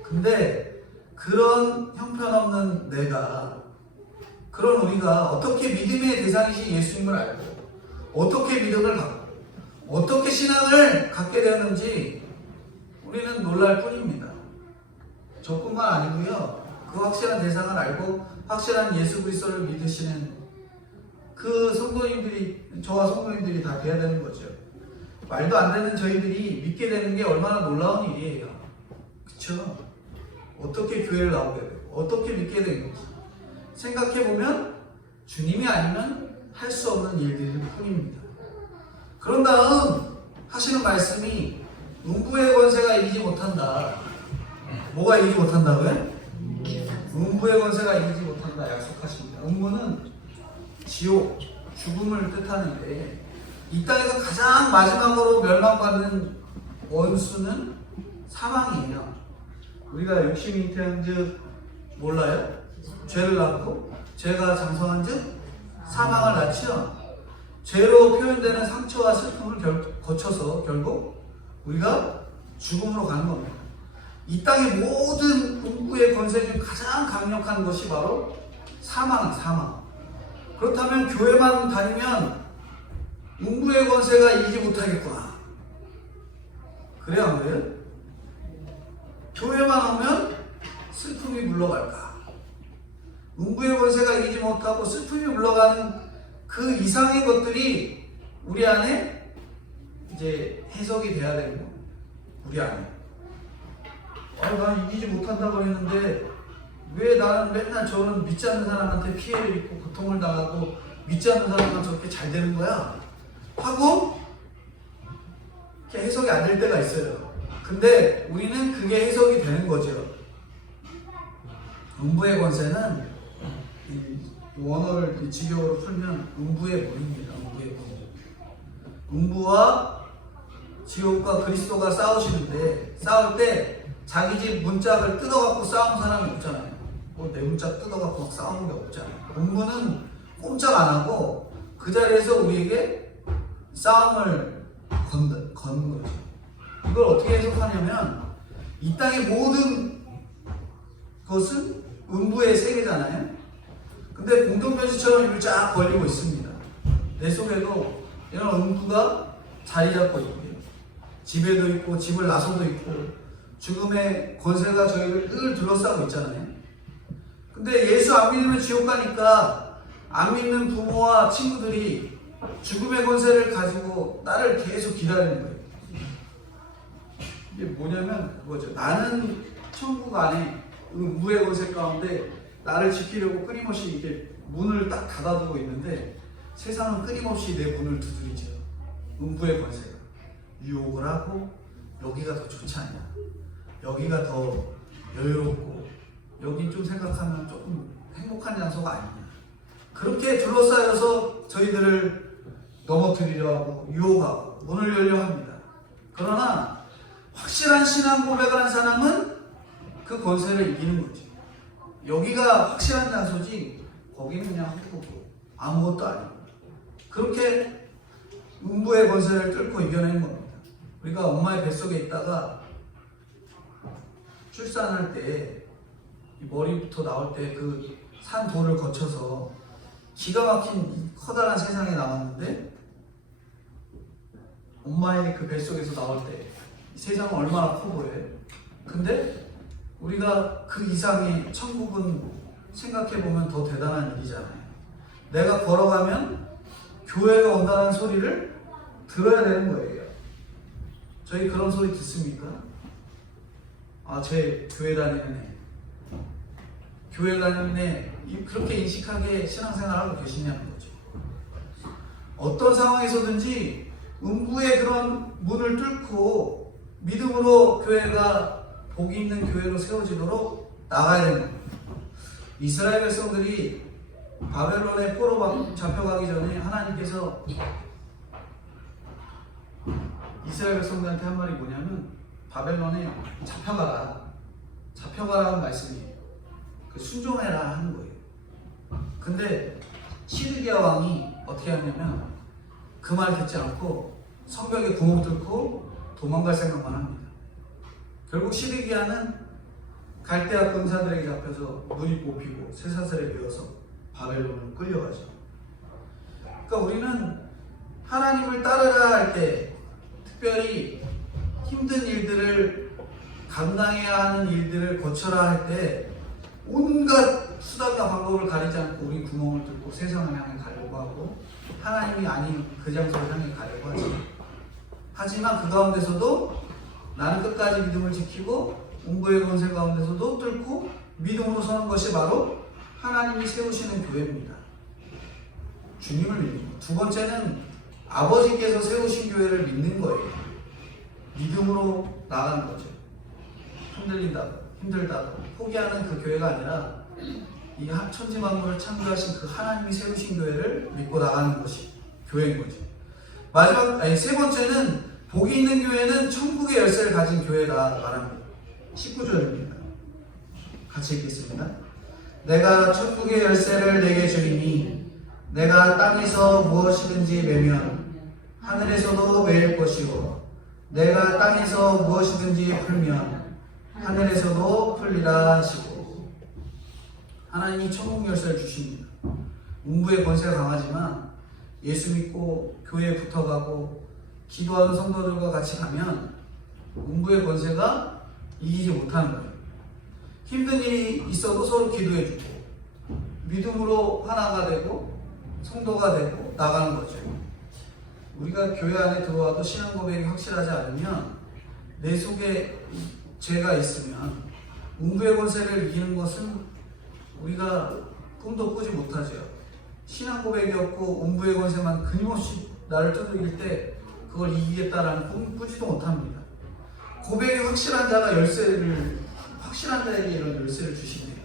근데 그런 형편없는 내가, 그런 우리가 어떻게 믿음의 대상이신 예수님을 알고 어떻게 믿음을 갖고 어떻게 신앙을 갖게 되었는지 우리는 놀랄 뿐입니다. 저뿐만 아니고요, 그 확실한 대상을 알고 확실한 예수 그리스도를 믿으시는 그 성도님들이, 저와 성도님들이 다 돼야 되는 거죠. 말도 안 되는 저희들이 믿게 되는 게 얼마나 놀라운 일이에요. 그쵸? 어떻게 교회를 나오게 되고 어떻게 믿게 된 건지 생각해보면 주님이 아니면 할 수 없는 일들일 뿐입니다. 그런 다음 하시는 말씀이 음부의 권세가 이기지 못한다. 뭐가 이기지 못한다고요? 음부의 권세가 이기지 못한다 약속하십니다. 음부는 지옥, 죽음을 뜻하는데 이 땅에서 가장 마지막으로 멸망받는 원수는 사망이에요. 우리가 육신이 잉태한즉 몰라요? 죄를 낳고 죄가 장성한즉 사망을 낳죠. 죄로 표현되는 상처와 슬픔을 거쳐서 결국 우리가 죽음으로 가는 겁니다. 이 땅의 모든 음부의 권세 중 가장 강력한 것이 바로 사망. 그렇다면 교회만 다니면 음부의 권세가 이기지 못하겠구나. 그래야 안 그래요? 교회만 오면 슬픔이 물러갈까? 음부의 권세가 이기지 못하고 슬픔이 물러가는 그 이상의 것들이 우리 안에 이제 해석이 돼야 되는 거예요. 우리 안에. 난 이기지 못한다고 했는데 왜 나는 맨날 저는 믿지 않는 사람한테 피해를 입고 고통을 당하고 믿지 않는 사람만 저렇게 잘 되는 거야? 하고 이렇게 해석이 안 될 때가 있어요. 근데 우리는 그게 해석이 되는 거죠. 음부의 권세는 원어를 직역으로 풀면 음부의 문입니다. 음부의 문. 음부와 지옥과 그리스도가 싸우시는데 싸울 때 자기 집 문짝을 뜯어갖고 싸우는 사람이 없잖아요. 뭐 내 문짝 뜯어갖고 막 싸우는 게 없잖아요. 음부는 꼼짝 안 하고 그 자리에서 우리에게 싸움을 거는 거죠. 이걸 어떻게 해석하냐면 이 땅의 모든 것은 음부의 세계잖아요. 근데 공동묘지처럼 입을 쫙 벌리고 있습니다. 내 속에도 이런 음부가 자리 잡고 있고요. 집에도 있고 집을 나서도 있고 죽음의 권세가 저희를 늘 둘러싸고 있잖아요. 근데 예수 안 믿으면 지옥 가니까 안 믿는 부모와 친구들이 죽음의 권세를 가지고 나를 계속 기다리는 거예요. 이게 뭐냐면 그거죠. 나는 천국 안에 음부의 권세 가운데 나를 지키려고 끊임없이 이렇게 문을 딱 닫아두고 있는데 세상은 끊임없이 내 문을 두드리죠. 음부의 권세가 유혹을 하고 여기가 더 좋지 않냐, 여기가 더 여유롭고 여긴 좀 생각하면 조금 행복한 장소가 아니냐, 그렇게 둘러싸여서 저희들을 넘어뜨리려 하고 유혹하고 문을 열려 합니다. 그러나 확실한 신앙 고백을 한 사람은 그 권세를 이기는 거지. 여기가 확실한 장소지 거기는 그냥 헛구고 아무것도 아니고 그렇게 음부의 권세를 뚫고 이겨내는 겁니다. 우리가 엄마의 뱃속에 있다가 출산할 때 머리부터 나올 때 그 산도를 거쳐서 기가 막힌 커다란 세상에 나왔는데 엄마의 그 뱃속에서 나올 때 세상은 얼마나 커 보여요. 근데 우리가 그 이상의 천국은 생각해보면 더 대단한 일이잖아요. 내가 걸어가면 교회가 온다는 소리를 들어야 되는 거예요. 저희 그런 소리 듣습니까? 제 교회 다니는 애, 교회 다니는 애, 그렇게 인식하게 신앙생활하고 계시냐는 거죠. 어떤 상황에서든지 음부의 그런 문을 뚫고 믿음으로 교회가 복이 있는 교회로 세워지도록 나가야 되는 겁니다. 이스라엘 백성들이 바벨론의 포로 잡혀가기 전에 하나님께서 이스라엘 백성들한테 한 말이 뭐냐면 바벨론에 잡혀가라는 말씀이에요. 순종해라 하는 거예요. 근데 시드기야 왕이 어떻게 하냐면 그 말 듣지 않고 성벽에 구멍 뚫고 도망갈 생각만 합니다. 결국 시드기야는 갈대아 군사들에게 잡혀서 눈이 뽑히고 쇠사슬에 매어서 바벨론으로 끌려가죠. 그러니까 우리는 하나님을 따르라 할 때, 특별히 힘든 일들을 감당해야 하는 일들을 거쳐라 할 때 온갖 수단과 방법을 가리지 않고 우리 구멍을 뚫고 세상을 향해 가려고 하고 하나님이 아닌 그 장소를 향해 가려고 하지. 하지만 그 가운데서도 나는 끝까지 믿음을 지키고 음부의 권세 가운데서도 뚫고 믿음으로 서는 것이 바로 하나님이 세우시는 교회입니다. 주님을 믿는 것. 두 번째는 아버지께서 세우신 교회를 믿는 거예요. 믿음으로 나가는 거죠. 힘들다고 포기하는 그 교회가 아니라 이 천지 만물을 창조하신 그 하나님이 세우신 교회를 믿고 나가는 것이 교회인 거죠. 세 번째는 복이 있는 교회는 천국의 열쇠를 가진 교회다 말합니다. 19절입니다. 같이 읽겠습니다. 내가 천국의 열쇠를 내게 주리니 내가 땅에서 무엇이든지 매면 하늘에서도 매일 것이요 내가 땅에서 무엇이든지 풀면 하늘에서도 풀리라 하시고 하나님이 천국 열쇠를 주십니다. 문부의 권세가 강하지만 예수 믿고 교회에 붙어가고 기도하는 성도들과 같이 가면 문부의 권세가 이기지 못하는 거예요. 힘든 일이 있어도 서로 기도해주고 믿음으로 하나가 되고 성도가 되고 나가는 거죠. 우리가 교회 안에 들어와도 신앙 고백이 확실하지 않으면 내 속에 죄가 있으면 문부의 권세를 이기는 것은 우리가 꿈도 꾸지 못하죠. 신앙 고백이 없고 문부의 권세만 끊임없이 나를 두들길 때 그걸 이기겠다라는 꿈 꾸지도 못합니다. 고백이 확실한 자가 확실한 자에게 이런 열쇠를 주시네요.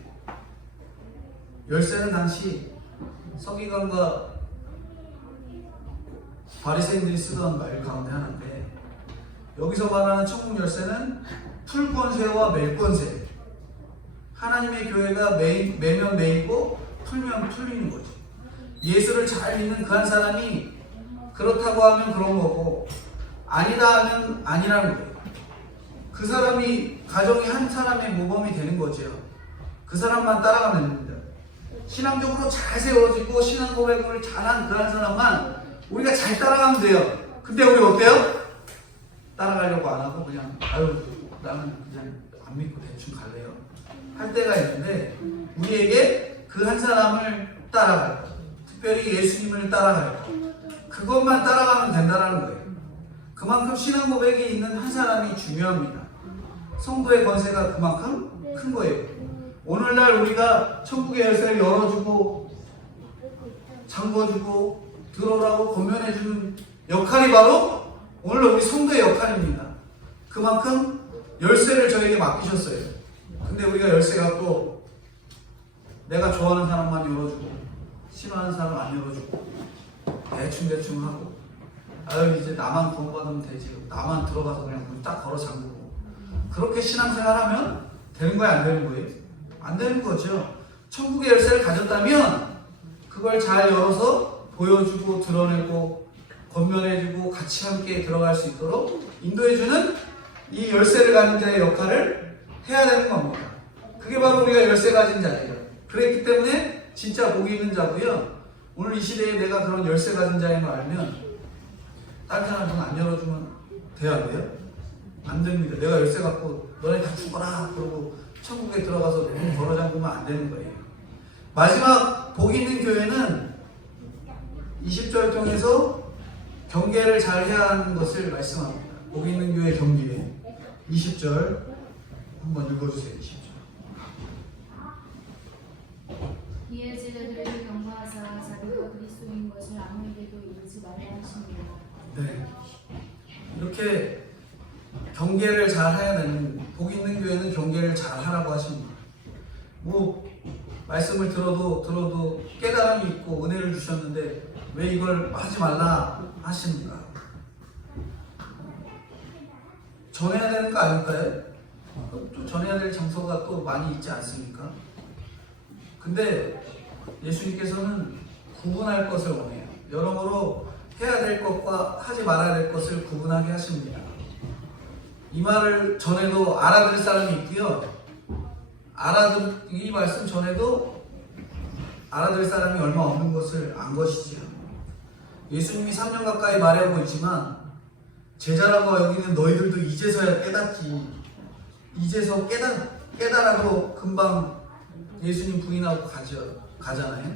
열쇠는 당시 서기관과 바리새인들이 쓰던 말 가운데 하나인데 여기서 말하는 천국 열쇠는 풀 권세와 맬 권세. 하나님의 교회가 매면 매이고 풀면 풀리는 거죠. 예수를 잘 믿는 그 한 사람이 그렇다고 하면 그런 거고 아니다 하면 아니라는 거예요. 그 사람이 가정이 한 사람의 모범이 되는 거죠. 그 사람만 따라가면 됩니다. 신앙적으로 잘 세워지고 신앙 고백을 잘한 그 한 사람만 우리가 잘 따라가면 돼요. 근데 우리 어때요? 따라가려고 안 하고 그냥 나는 그냥 안 믿고 대충 갈래요 할 때가 있는데 우리에게 그 한 사람을 따라갈 거, 특별히 예수님을 따라갈 거, 그것만 따라가면 된다는 거예요. 그만큼 신앙 고백이 있는 한 사람이 중요합니다. 성도의 권세가 그만큼 큰 거예요. 오늘날 우리가 천국의 열쇠를 열어주고 잠궈주고 들어오라고 권면해주는 역할이 바로 오늘 우리 성도의 역할입니다. 그만큼 열쇠를 저에게 맡기셨어요. 근데 우리가 열쇠 갖고 내가 좋아하는 사람만 열어주고 싫어하는 사람 안 열어주고 대충 하고 이제 나만 구원받으면 되지, 나만 들어가서 그냥 문 딱 걸어 잠그고 그렇게 신앙생활하면 되는 거야 안 되는 거예요? 안 되는 거죠. 천국의 열쇠를 가졌다면 그걸 잘 열어서 보여주고 드러내고 권면해주고 같이 함께 들어갈 수 있도록 인도해주는 이 열쇠를 가진 자의 역할을 해야 되는 겁니다. 그게 바로 우리가 열쇠 가진 자예요. 그랬기 때문에 진짜 복이 있는 자고요. 오늘 이 시대에 내가 그런 열쇠 가진 자인 걸 알면 다른 사람은 안 열어주면 돼야 돼요? 안 됩니다. 내가 열쇠 갖고 너네 다 죽어라 그러고 천국에 들어가서 문 걸어 잠그면 안 되는 거예요. 마지막 복 있는 교회는 20절 통해서 경계를 잘 해야 하는 것을 말씀합니다. 복 있는 교회 경계 20절 한번 읽어주세요. 20절. 이에 제자들에게 경고하사 자기가 그리스도인 것을 아무에게도 이르지 말라 하십니다. 네, 이렇게 경계를 잘 해야 되는, 복 있는 교회는 경계를 잘 하라고 하십니다. 말씀을 들어도 깨달음이 있고 은혜를 주셨는데 왜 이걸 하지 말라 하십니까? 전해야 되는 거 아닐까요? 또 전해야 될 장소가 또 많이 있지 않습니까? 근데 예수님께서는 구분할 것을 원해요. 여러모로 해야 될 것과 하지 말아야 될 것을 구분하게 하십니다. 이 말을 전해도 알아들을 사람이 있고요. 이 말씀 전에도 알아들을 사람이 얼마 없는 것을 안 것이지요. 예수님이 3년 가까이 말하고 있지만 제자라고 여기는 너희들도 이제서야 깨닫지. 이제서 깨달아도 금방 예수님 부인하고 가잖아요.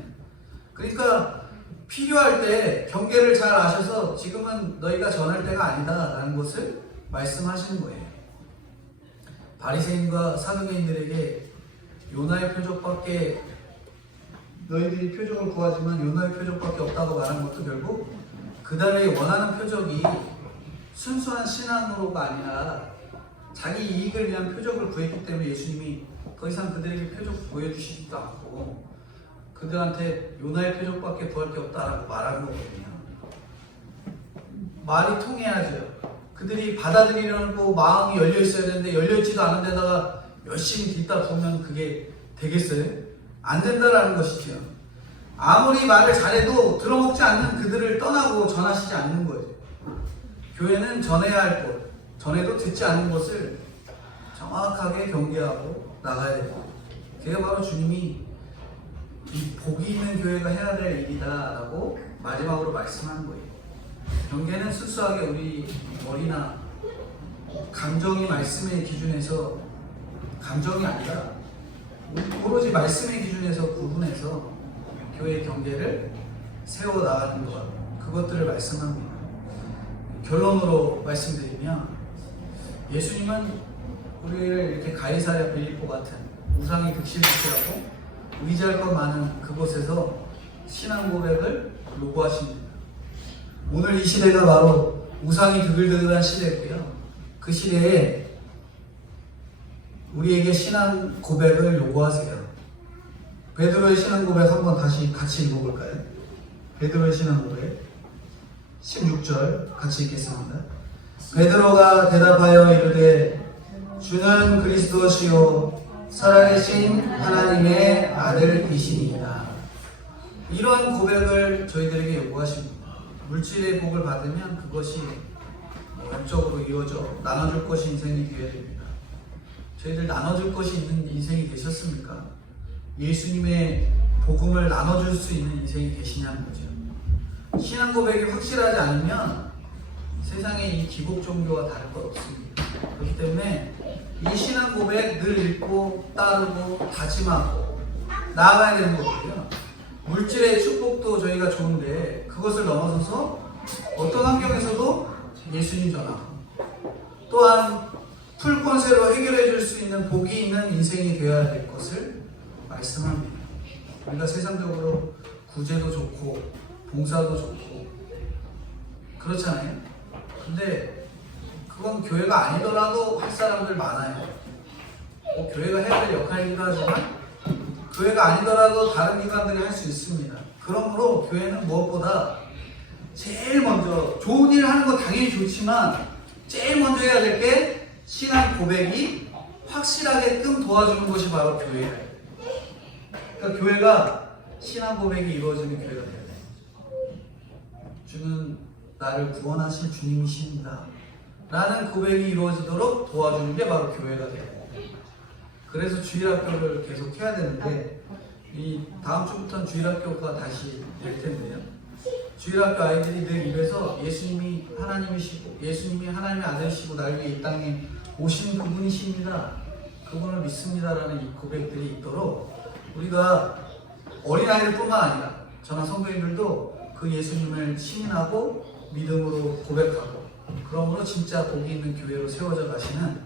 그러니까 필요할 때 경계를 잘 아셔서 지금은 너희가 전할 때가 아니다 라는 것을 말씀하시는 거예요. 바리새인과 사두개인들에게 요나의 표적밖에, 너희들이 표적을 구하지만 요나의 표적밖에 없다고 말한 것도 결국 그들이 원하는 표적이 순수한 신앙으로가 아니라 자기 이익을 위한 표적을 구했기 때문에 예수님이 더 이상 그들에게 표적 보여주시지도 않고 그들한테 요나의 표적밖에 구할 게 없다라고 말한 거거든요. 말이 통해야죠. 그들이 받아들이려고 마음이 열려 있어야 되는데 열려 있지도 않은 데다가 열심히 듣다 보면 그게 되겠어요? 안 된다라는 것이죠. 아무리 말을 잘해도 들어먹지 않는 그들을 떠나고 전하시지 않는 거예요. 교회는 전해야 할 것, 전해도 듣지 않는 것을 정확하게 경계하고 나가야 됩니다. 그게 바로 주님이 이 복이 있는 교회가 해야 될 일이다라고 마지막으로 말씀한 거예요. 경계는 순수하게 우리 머리나 감정이 말씀의 기준에서, 감정이 아니라 오로지 말씀의 기준에서 구분해서 교회의 경계를 세워나가는 것, 그것들을 말씀합니다. 결론으로 말씀드리면 예수님은 우리를 이렇게 가이사랴 빌립보 같은 우상이 득실득실하고 의지할 것 많은 그곳에서 신앙 고백을 요구하십니다. 오늘 이 시대가 바로 우상이 드글드글한 시대고요. 그 시대에 우리에게 신앙 고백을 요구하세요. 베드로의 신앙 고백 한번 다시 같이 읽어볼까요? 베드로의 신앙 고백 16절 같이 읽겠습니다. 베드로가 대답하여 이르되 주는 그리스도시요 살아계신 하나님의 아들이시니이다. 이런 고백을 저희들에게 요구하십니다. 물질의 복을 받으면 그것이 영적으로 이루어져 나눠줄 것이 인생이 되어야 됩니다. 저희들 나눠줄 것이 있는 인생이 되셨습니까? 예수님의 복음을 나눠줄 수 있는 인생이 되시냐는 거죠. 신앙 고백이 확실하지 않으면 세상의 이 기복 종교와 다를 것 없습니다. 그렇기 때문에 이 신앙 고백 늘 읽고 따르고 다짐하고 나아가야 되는 거고요. 물질의 축복도 저희가 좋은데 그것을 넘어서서 어떤 환경에서도 예수님 전하고 또한 풀권세로 해결해 줄 수 있는 복이 있는 인생이 되어야 될 것을 말씀합니다. 우리가 세상적으로 구제도 좋고 봉사도 좋고 그렇잖아요. 근데 그건 교회가 아니더라도 할 사람들 많아요. 교회가 해야 될 역할이기도 하지만 교회가 아니더라도 다른 기관들이 할 수 있습니다. 그러므로 교회는 무엇보다 제일 먼저 좋은 일 하는 거 당연히 좋지만 제일 먼저 해야 될 게 신앙 고백이 확실하게끔 도와주는 것이 바로 교회예요. 그러니까 교회가 신앙 고백이 이루어지는 교회가 돼야 돼요. 주는 나를 구원하실 주님이십니다 라는 고백이 이루어지도록 도와주는 게 바로 교회가 돼요. 그래서 주일학교를 계속 해야 되는데 이 다음 주부터는 주일학교가 다시 될 텐데요. 주일학교 아이들이 늘 입에서 예수님이 하나님이시고 예수님이 하나님의 아들이시고 날 위해 이 땅에 오신 그분이십니다. 그분을 믿습니다라는 이 고백들이 있도록 우리가 어린아이들 뿐만 아니라 저나 성도님들도 그 예수님을 신인하고 믿음으로 고백하고 그러므로 진짜 복이 있는 교회로 세워져 가시는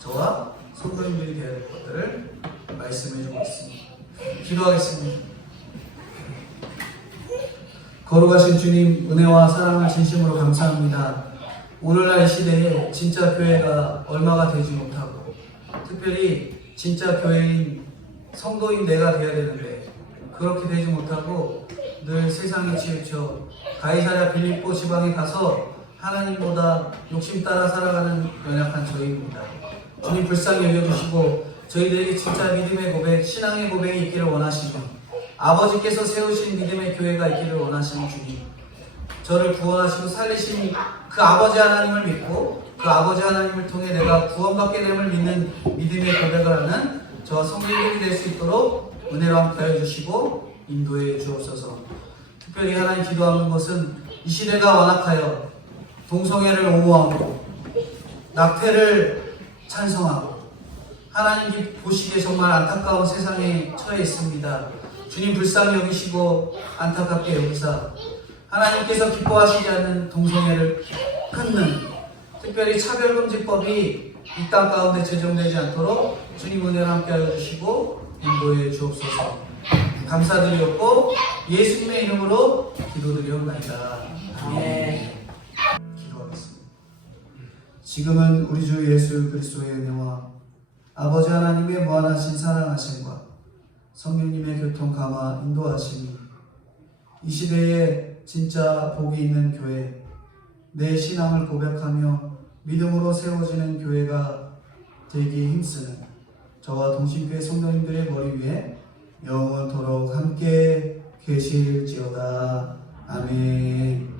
저와 성도님들이 되어야 될 것들을 말씀해 주고 있습니다. 기도하겠습니다. 거룩하신 주님, 은혜와 사랑을 진심으로 감사합니다. 오늘날 시대에 진짜 교회가 얼마가 되지 못하고 특별히 진짜 교회인 성도인 내가 되어야 되는데 그렇게 되지 못하고 늘 세상에 치우쳐 가이사랴 빌립보 지방에 가서 하나님보다 욕심 따라 살아가는 연약한 저희입니다. 주님 불쌍히 여겨주시고 저희들에게 진짜 믿음의 고백, 신앙의 고백이 있기를 원하시고 아버지께서 세우신 믿음의 교회가 있기를 원하시는 주님, 저를 구원하시고 살리신 그 아버지 하나님을 믿고 그 아버지 하나님을 통해 내가 구원받게 됨을 믿는 믿음의 고백을 하는 저와 성도들이 될 수 있도록 은혜로 함께하여 주시고 인도해 주옵소서. 특별히 하나님 기도하는 것은 이 시대가 완악하여 동성애를 옹호하고 낙태를 찬성하고 하나님 보시기에 정말 안타까운 세상에 처해 있습니다. 주님 불쌍히 여기시고 안타깝게 여기사 하나님께서 기뻐하시지 않는 동성애를 끊는 특별히 차별금지법이 이 땅 가운데 제정되지 않도록 주님 은혜를 함께하여 주시고 인도해 주옵소서. 감사드리옵고 예수님의 이름으로 기도드리옵나이다. 아멘. 기도하겠습니다. 지금은 우리 주 예수 그리스도의 은혜와 아버지 하나님의 무한하신 사랑하심과 성령님의 교통 감화 인도하심이 이 시대에 진짜 복이 있는 교회, 내 신앙을 고백하며 믿음으로 세워지는 교회가 되기에 힘쓰는 저와 동신교회 성도님들의 머리 위에 영원토록 함께 계실지어다. 아멘.